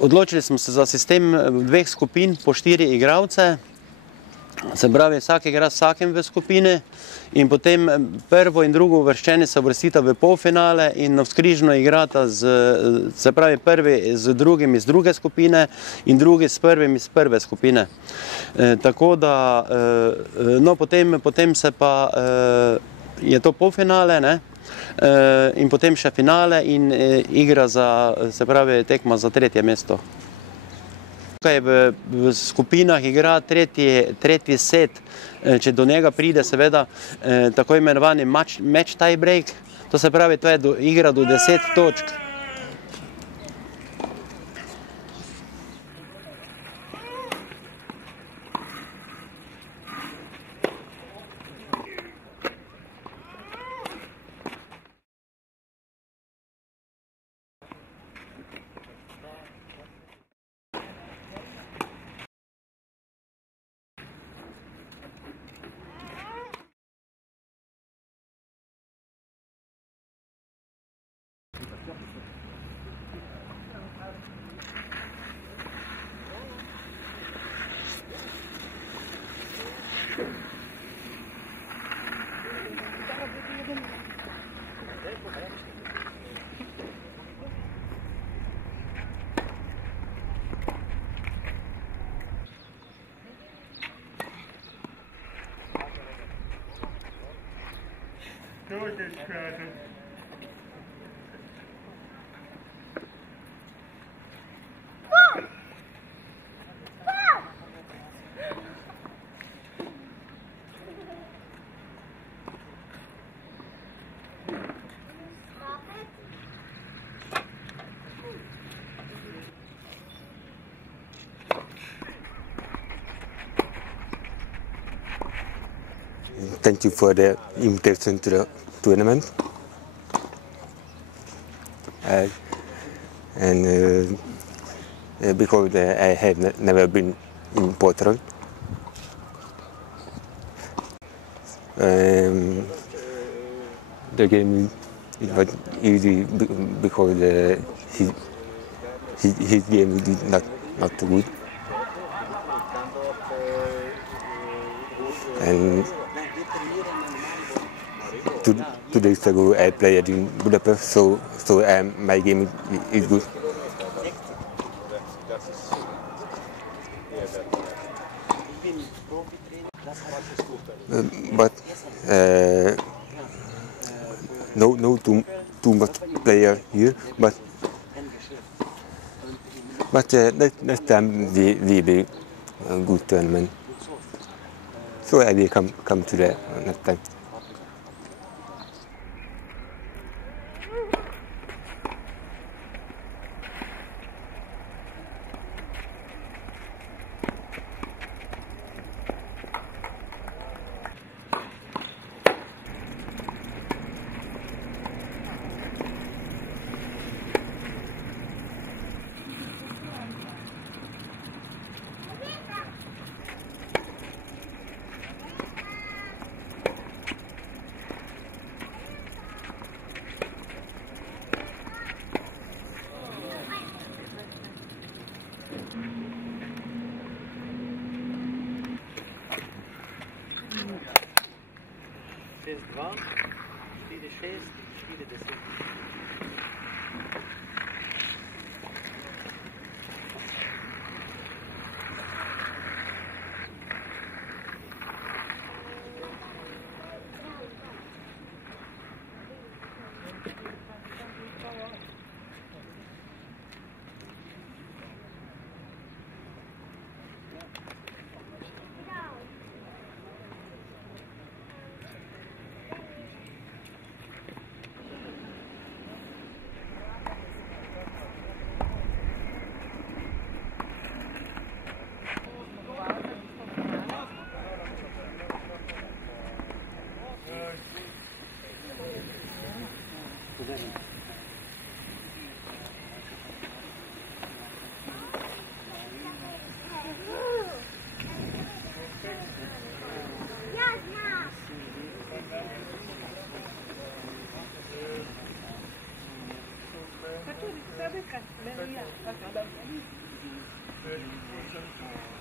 Odločili smo se za sistem dveh skupin po 4 igralce. Se pravi, vsak igra s vsakim v skupini in potem prvo in drugo uvrščeni se uvrstita v polfinale in navzkrižno igrata se pravi prvi z drugim iz druge skupine in drugi s prvim iz prve skupine. Tako da, no potem se pa, je to polfinale, ne? In potem še finale in igra za, se pravi, tekma za tretje mesto. Tukaj v skupinah igra tretji set, če do njega pride seveda tako imenovani match tie break, to se pravi, to je igra do 10 točk. Thank you for the invitation to the tournament. Because I have never been in Portugal. The game was easy because his game is not too good. And 2 days ago I played in Budapest, so my game is good. But no too much player here. But next time we be a good tournament. So I will come to that next time. good.